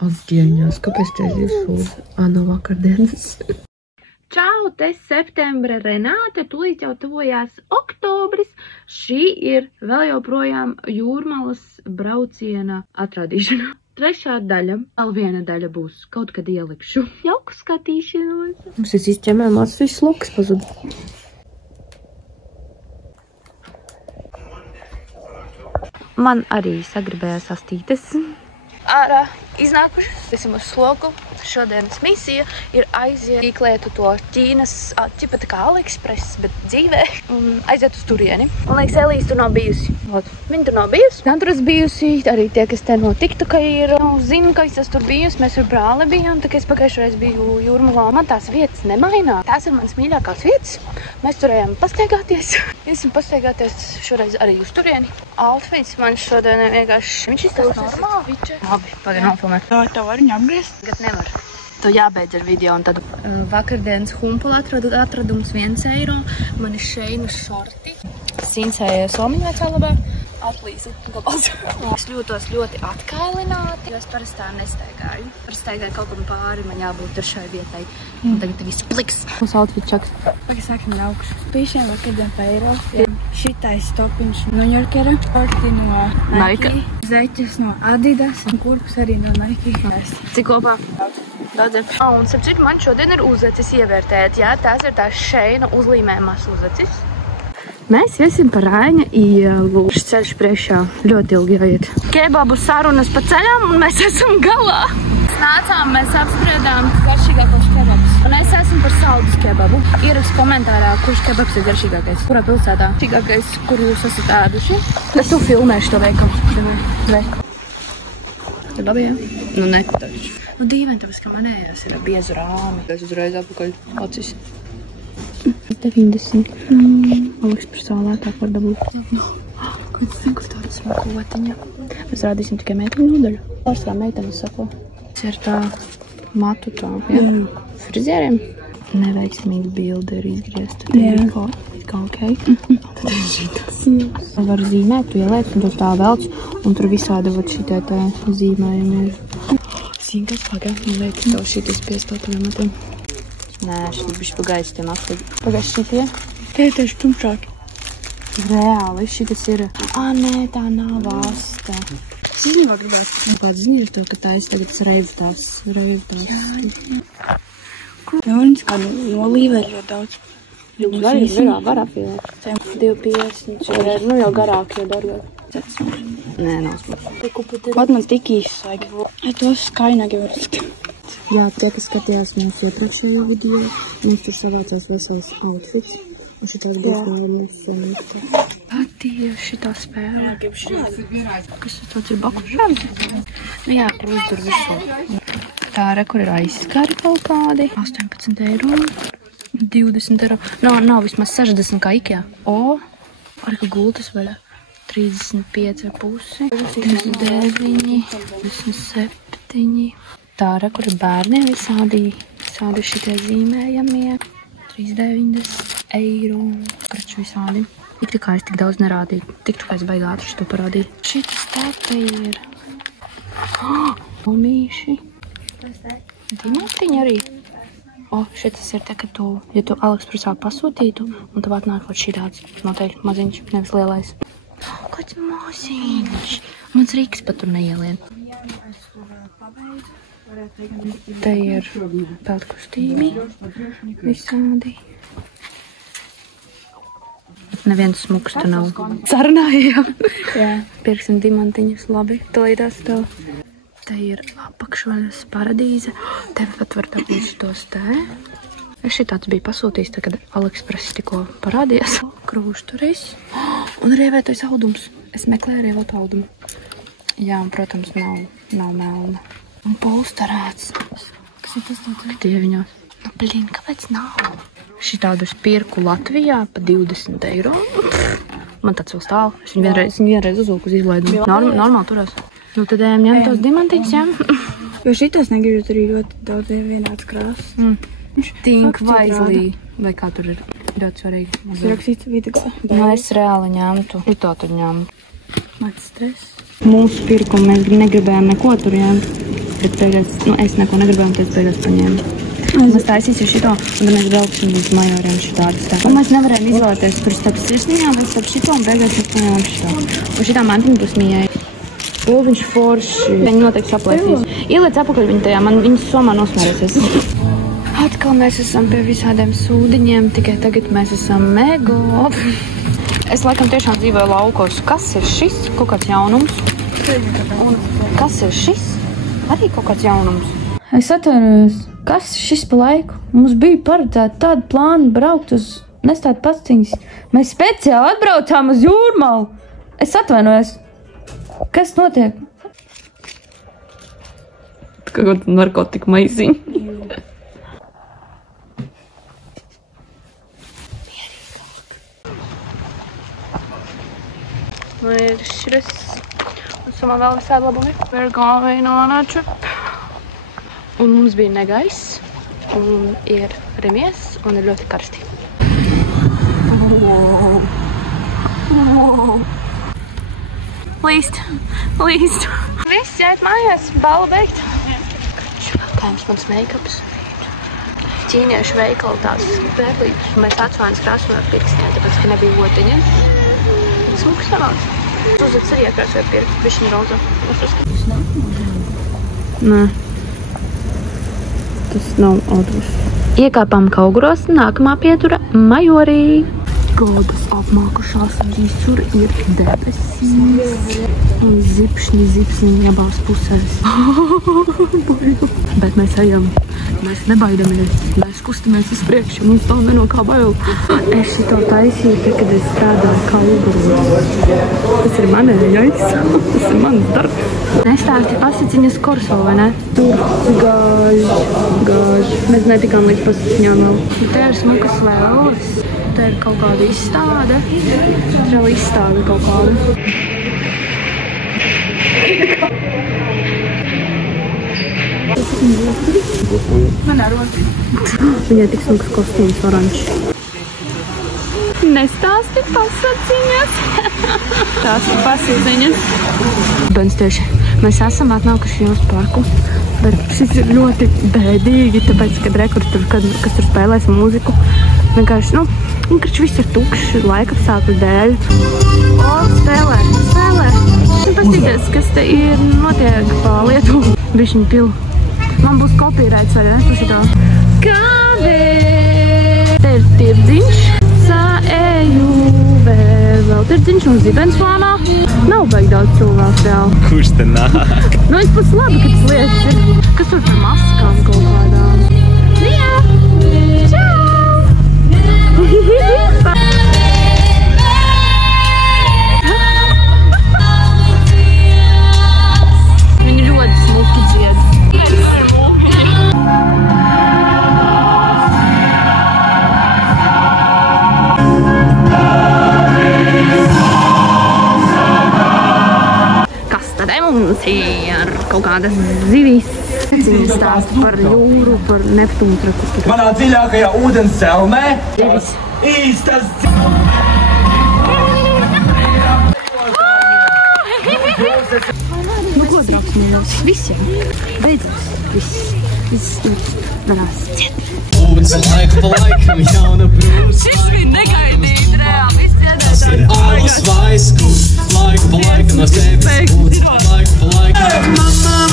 Atdieņās, kāpēc tev sūta? No vakardienas. Čau, te septembra Renāte, tūlīt jau tuvojās oktobris. Šī ir vēl joprojām Jūrmalas brauciena atrādīšana. Trešā daļa, vēl viena daļa būs, kaut kad ielikšu. Jauku skatīšanos. Mums es izķemējumās viss loks pazud. Man arī sagribējās astītes. Ārā iznākušas, esam uz sloku. Šodienas misija ir aiziet tīklētu to Ķīnas, ķipa tā kā AliExpress, bet dzīvē, un aiziet uz turieni. Man liekas, Elīs tur nav bijusi. Viņa tur nav bijusi. Man tur es bijusi, arī tie, kas te no TikToka ir, zinu, ka es tur bijusi. Mēs ar brāli bijām, tā kā es pagājušreiz biju Jūrmalā. Man tās vietas nemainās. Tās ir manas mīļākās vietas. Mēs turējām pastaigāties. Mēs pastaigāties šoreiz arī uz turieni. Outfits man šodien vienkārši, viņš izstāst normāli. Labi, pagaid nofilmēt. Tā var viņu apgriezt? Tagad nevar. Tu jābeidz ar video un tad vakardienas humpula atradums 1 eiro. Man ir šeinas šorti. Sinsēja somiņu vecā labā. Atlīsa gabals. Es jūtos ļoti atkailināti, jo es parasti tā nestaigāju. Parasti staigāju kaut kam pāri, man jābūt ar šai vietai. Un tagad viss pliks. Mums outfit čaks. Pagaid sākam ar augšu. Pīšiem vakardien pa eiro. Šitais topiņš no Ņorkera. Šorti no Nike. Zeķis no Adidas. Un kurpus arī no Nike. Cik kopā? Daudz. Un sapcīt, man šodien ir uzecis ievērtēt. Jā, tās ir tās šeina uzlīmējumās uzecis. Mēs iesim pa Raiņa ielu. Šis ceļš priekšā ļoti ilgi jāiet. Kebabu sarunas pa ceļām un mēs esam galā. Nācām, mēs apspriedām garšīgākos kebabus. Un es esmu par saldus kebabu. Ierakst komentārā, kurš kebabs ir garšīgākais. Kurā pilsētā? Garšīgākais, kur jūs esat ēduši. Es tu filmēšu to veikalu. Ir labi, jā? Nu, ne taču. Nu, dīvaini, tāpēc, ka manējās ir biezu rāmi. Es uzreiz apakaļ acis. 90. AliExpressā lētāk var dabūt. Kur tāda smakotiņa? Mēs rādīsim tikai meiteņu nodaļu. Pārsvarā meitenes sako. Tas ir tā matu tā, jā? Frizieriem. Neveiksmīga bilde ir izgriezta. Jā. Kā ok. Tad ir šitas. Var zīmēt, tu ieliec, un tu tā velc, un tur visādi vat šitie tā zīmējumi ir. Zini, kas pagā? Man liekas, tev šitas piestātaviem matiem. Nē, šī bišķi pagājis tiem atlīgi. Pagājis šitie? Tie ir tieši tumšāki. Reāli, šitas ir... Nē, tā nav asta. Zini, vēl gribētu. Kāds zini ir to, ka tā es tagad reivtās. Ļaunis kādu nolīve ir ļoti daudz. Var apvielēt. 2,50. Nu jau garāk, jau dārgāk. Nē, nav smūs. Pat man tik īsts vajag. Tos kainagi var skatīt. Jā, tie, kas skatījās mūsu iepriekšējo video, mums tur savācās vesels outfits. Un šitās būs vēl mūsu sonīta. Patieši šitā spēle. Kas tāds ir bakušāds? Nu jā, krūs tur visu. Tā re, kur ir aizskari kaut kādi. 18 eiro. 20 eiro. Nav vismaz 60 kā Ikea. Arī ka gultas vaļā. 35,5. 39. 27. Tā re, kur ir bērniem visādi šitie zīmējamie. 3,90 eiro. Praču visādi. Tik kā es tik daudz nerādīju. Tik kā es baigi ātri šo parādīju. Šitas te ir. Omīši. Dimantiņi arī. Šitas ir te, ka tu, ja tu AliExpressā pasūtītu, un tev atnāk vat šitāds noteikti maziņš, nevis lielais. Kāds maziņš. Mans Rīks pat tur neielien. Te ir peltkustīgi visādi. Neviens smuks tu nav. Sarunājām. Jā. Pirksim dimantiņus labi. Talītās to. Te ir apakšvaļas paradīze. Te pat var dabūt šitos te. Es šitāds biju pasūtījis, kad AliExpress tikko parādījās. Krūšturis. Un rievētais audums. Es meklēju rievētu audumu. Jā, un, protams, nav melna. Un pulstarāts. Kas ir tas tāds? Dieviņos. Nu, blīn, kāpēc nav? Šitādu es pirku Latvijā pa 20 eiro. Man tāds vēl stāv. Es viņu vienreiz uzvilku uz izlaidumu. Normāli turās. Nu, tad ejam ņemt tos dimantiņus, jā? Jo šitas negribat arī ļoti daudz vienāds krāsas. Think wisely. Vai kā tur ir ļoti svarīgi. Tas ir rakstīts videks. Nu, es reāli ņemtu. To tur ņemtu. Mats stress. Mūsu pirkumu mēs negribējām neko tur ņemt. bet beigās, es neko negribēju, un tas beigās paņēmu. Mēs taisīsim šito, un tad mēs brauksim līdz Majoriem šitādas tā. Un mēs nevarējām izvēlēties tur starp sirsnījām vai starp šito, un beigās mēs paņēmām šito. Un šitā mantiņa būs Mijai. Viņš forši. Viņi noteikti saplēsīs. Ieliec apakaļ viņu tajā, man viņas somā nosmērēsies. Atkal mēs esam pie visādiem sūdiņiem, tikai tagad mēs esam mego. Es laikam tiešām dzīvoju laukos. Kas ir šis? Kaut kāds jaunums. Un kas ir šis? Arī kaut kāds jaunums. Es atvainojos. Kas šis pa laiku? Mums bija paredzēta tāda plāna braukt uz nestāt pastiņas. Mēs speciāli atbraucām uz Jūrmalu. Es atvainojos. Kas notiek? Kaut kāda narkotika maiziņa. Ir šis. Un samā vēl visādi labumi. We're going on a trip. Un mums bija negaiss. Un ir remies. Un ir ļoti karsti. Līst. Viss jāiet mājās. Bala beigt. Kāds mans make-ups. Ķīniešu veikali tās pērlītes. Mēs atsvānis krāsojam ar pirkstiem, tāpēc, ka nebija otiņa. Smuks sanāk. Uzats arī iekrāsoja pirkstu, bišķiņ roza. Nē. Tas nav odrus. Iekāpām Kauguros, nākamā pietura Majorī. Gaudas apmākušās, visur ir debesīs. Un zipsni abās pusēs. Bet mēs ejam. Mēs nebaidamies. Mēs kustamies uz priekšu. Mums nav ne no kā bail. Es šito taisīju, kad es strādāju Kauguros. Tas ir manējais. Tas ir mans darbs. Nestāsti pasaciņas Korso, vai ne? Tur gāž. Mēs netikām līdz pasaciņām vēl. Te ir smukas vēlas. Te ir kaut kāda izstāde. Te ir izstāde kaut kāda. Viņai tik smuks kostīms oranžs. Nestāsti pasaciņas. Stāsti pasaciņas. Bens tieši, mēs esam atnākuši uz parku, bet šis ir ļoti bēdīgi, tāpēc, kad rekurs tur, kas tur spēlēs mūziku, vienkārši, viss ir tukšs, laikapstākļu dēļ. Spēlē. Pastīties, kas te ir notiek pa Lietuvu. Bišķiņu pilu. Man būs kopīrēts arī, ne? Tu šitā. Kādē? Te ir tirdziņš. Saēju vēl tirdziņš un zibens plānā. Nav baigi daudz cilvēku reāli. Kurš te nāk? Es pats labi, ka tas lietas ir. Kas tur par maskām kaut kādām? Jā! Čau! Viņi ļoti smuki dzied. Kas tad mums ir? Kaut kādas zivis. Viņa stāsta par jūru, par Neptūnu traku. Manā dziļākajā ūdens celmē Zivis. īstas Ko draugs mīļos? Viss jau. Beidzās. Viss varās ciet. Ūdens laiku pa laikam jauna brūs. Šis bija negaidīt reāli. Viss Tas ir alus vaisku. Laiku pa laikam no sevis būt. Laiku pa laikam.